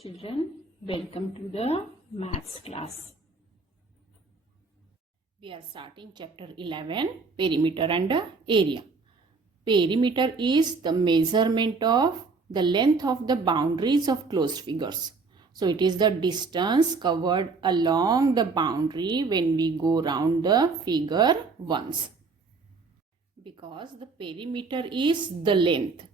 children, welcome to the maths class. We are starting chapter 11, perimeter and area. Perimeter is the measurement of the length of the boundaries of closed figures. So it is the distance covered along the boundary when we go round the figure once. Because the perimeter is the length.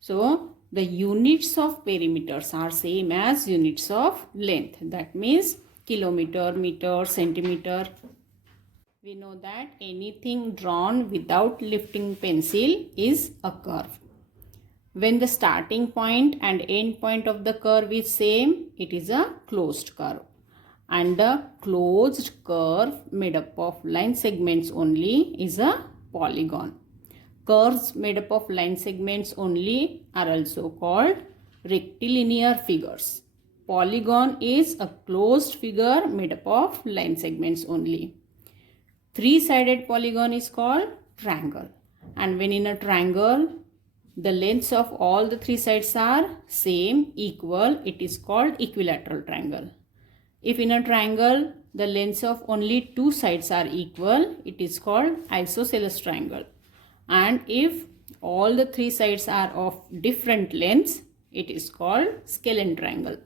So the units of perimeters are same as units of length. That means kilometer, meter, centimeter. We know that anything drawn without lifting pencil is a curve. When the starting point and end point of the curve is same, it is a closed curve. And the closed curve made up of line segments only is a polygon. Curves made up of line segments only are also called rectilinear figures. Polygon is a closed figure made up of line segments only. Three-sided polygon is called triangle. And when in a triangle, the lengths of all the three sides are same, equal, it is called equilateral triangle. If in a triangle, the lengths of only two sides are equal, it is called isosceles triangle. And if all the three sides are of different lengths, it is called scalene triangle.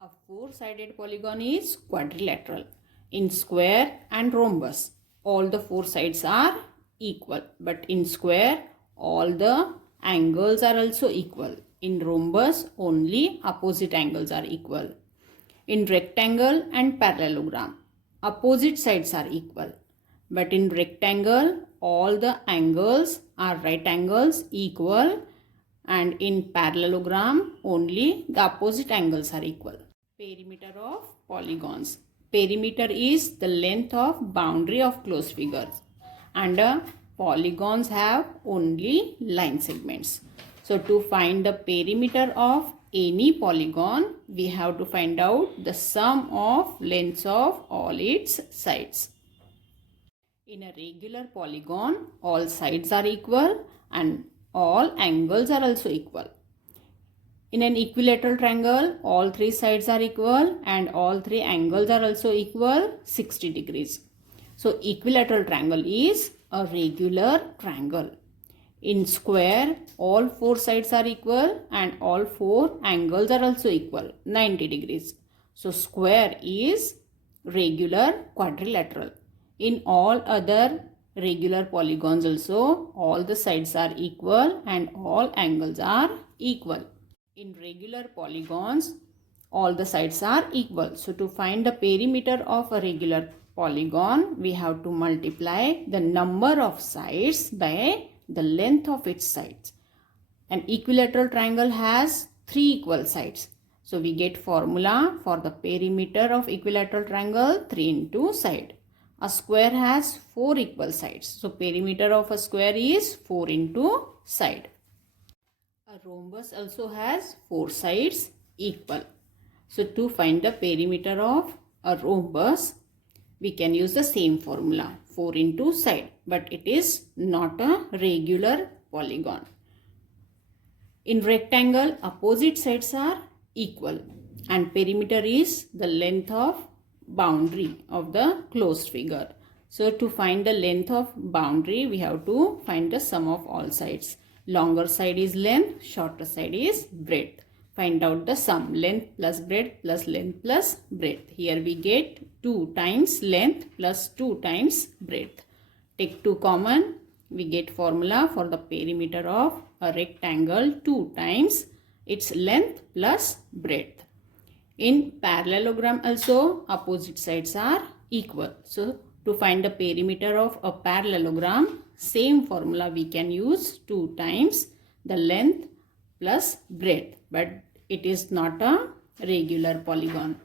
A four-sided polygon is quadrilateral. In square and rhombus, all the four sides are equal. But in square, all the angles are also equal. In rhombus, only opposite angles are equal. In rectangle and parallelogram, opposite sides are equal. But in rectangle, all the angles are right angles equal, and in parallelogram only the opposite angles are equal. Perimeter of polygons. Perimeter is the length of boundary of closed figures, and polygons have only line segments. So to find the perimeter of any polygon, we have to find out the sum of lengths of all its sides. In a regular polygon, all sides are equal and all angles are also equal. In an equilateral triangle, all three sides are equal and all three angles are also equal 60 degrees. So equilateral triangle is a regular triangle. In square, all four sides are equal and all four angles are also equal 90 degrees. So square is regular quadrilateral. In all other regular polygons also, all the sides are equal and all angles are equal. In regular polygons, all the sides are equal. So to find the perimeter of a regular polygon, we have to multiply the number of sides by the length of its sides. An equilateral triangle has three equal sides. So we get formula for the perimeter of equilateral triangle 3 into side. A square has 4 equal sides. So perimeter of a square is 4 into side. A rhombus also has 4 sides equal. So to find the perimeter of a rhombus, we can use the same formula 4 into side. But it is not a regular polygon. In rectangle, opposite sides are equal. And perimeter is the length of boundary of the closed figure. So to find the length of boundary, we have to find the sum of all sides. Longer side is length, shorter side is breadth. Find out the sum, length plus breadth plus length plus breadth. Here we get 2 times length plus 2 times breadth. Take 2 common, we get formula for the perimeter of a rectangle 2 times its length plus breadth. In parallelogram also, opposite sides are equal. So to find the perimeter of a parallelogram, same formula we can use 2 times the length plus breadth. But it is not a regular polygon.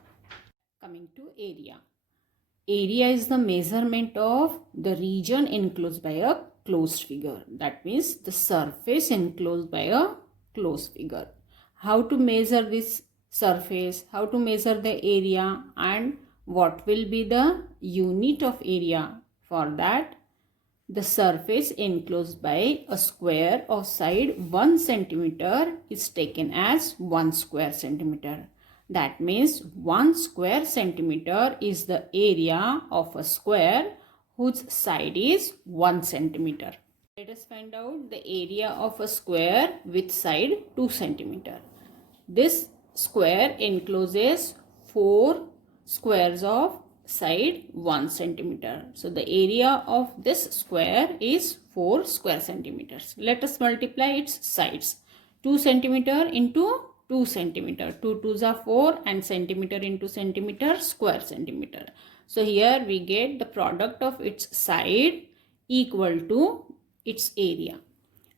Coming to area. Area is the measurement of the region enclosed by a closed figure. That means the surface enclosed by a closed figure. How to measure this surface, how to measure the area, and what will be the unit of area? For that, the surface enclosed by a square of side 1 centimeter is taken as 1 square centimeter. That means 1 square centimeter is the area of a square whose side is 1 centimeter. Let us find out the area of a square with side 2 centimeter. This square encloses 4 squares of side 1 centimeter. So the area of this square is 4 square centimeters. Let us multiply its sides. 2 centimeter into 2 centimeter. 2 2s are 4 and centimeter into centimeter square centimeter. So here we get the product of its side equal to its area.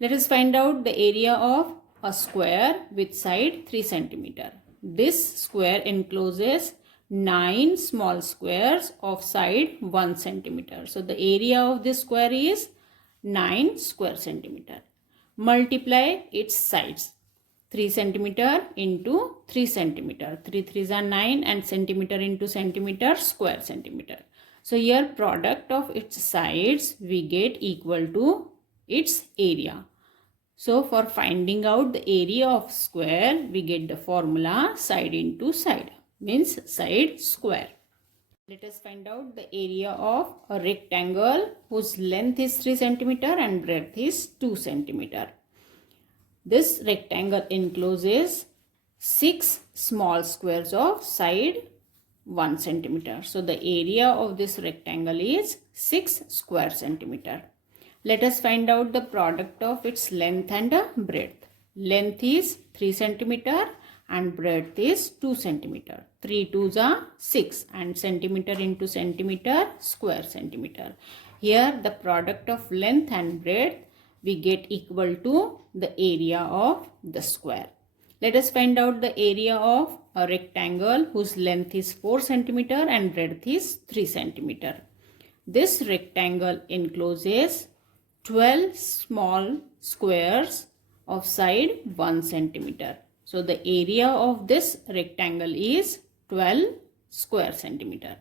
Let us find out the area of a square with side 3 centimeter. This square encloses 9 small squares of side 1 centimeter. So the area of this square is 9 square centimeter. Multiply its sides. 3 centimeter into 3 centimeter. 3 3s are 9 and centimeter into centimeter square centimeter. So here product of its sides we get equal to its area. So for finding out the area of square, we get the formula side into side, means side square. Let us find out the area of a rectangle whose length is 3 centimeter and breadth is 2 centimeter. This rectangle encloses 6 small squares of side 1 centimeter. So the area of this rectangle is 6 square centimeter. Let us find out the product of its length and breadth. Length is 3 centimeter and breadth is 2 centimeter. 3 2s are 6 and centimeter into centimeter square centimeter. Here the product of length and breadth we get equal to the area of the square. Let us find out the area of a rectangle whose length is 4 centimeter and breadth is 3 centimeter. This rectangle encloses 12 small squares of side 1 centimeter. So the area of this rectangle is 12 square centimeter.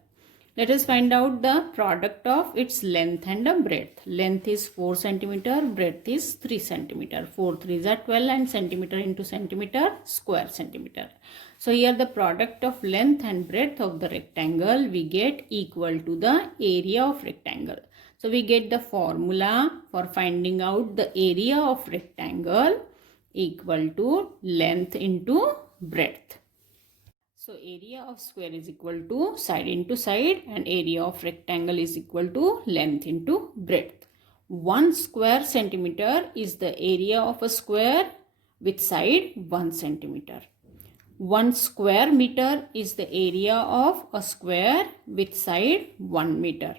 Let us find out the product of its length and breadth. Length is 4 centimeter, breadth is 3 centimeter. 4 3s are 12 and centimeter into centimeter square centimeter. So here the product of length and breadth of the rectangle we get equal to the area of rectangle. So we get the formula for finding out the area of rectangle equal to length into breadth. So area of square is equal to side into side and area of rectangle is equal to length into breadth. 1 square centimeter is the area of a square with side 1 centimeter. 1 square meter is the area of a square with side 1 meter.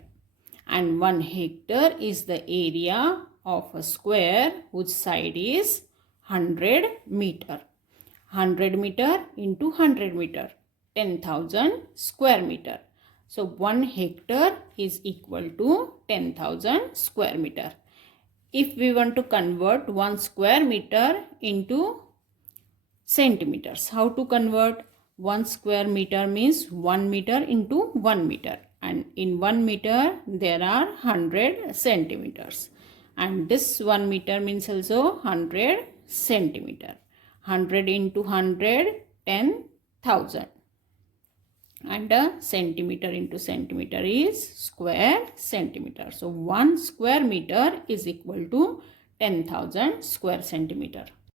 And 1 hectare is the area of a square whose side is 100 meter. 100 meter into 100 meter, 10,000 square meter. So 1 hectare is equal to 10,000 square meter. If we want to convert 1 square meter into centimeters, how to convert? 1 square meter means 1 meter into 1 meter. And in 1 meter there are 100 centimeters. And this 1 meter means also 100 centimeter. 100 into 100, 10,000. And a centimeter into centimeter is square centimeter. So 1 square meter is equal to 10,000 square centimeter.